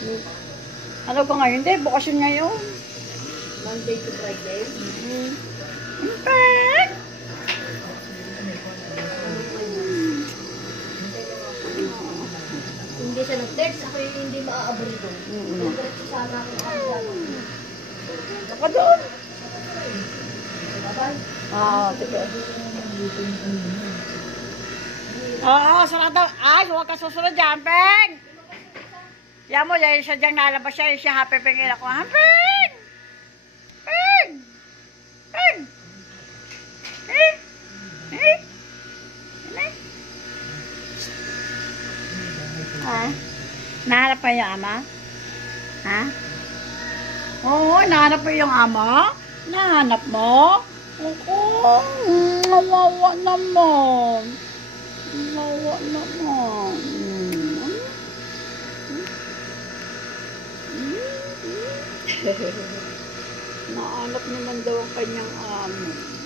Ano ba ngayon? Hindi, bukasyon ngayon. Monday to Friday. Pek! Hindi siya nag-text. Ako yung hindi maaabot doon. Diretso sana ako nakakasama. Saka doon. Bye-bye. Totoo. Oo, sarado. Ay, huwag ka susunod dyan, Peng! Yan mo, dahil siya dyan nalabas siya, siya happy pengin ako. Peng! Peng! Peng! Eh? Eh? Ano? Ha? Nahanap pa yung ama? Ha? Oo, nahanap pa yung ama? Nahanap mo? Oo, nawawa naman. Nawawa naman. Nahanap naman daw ang kanyang amo.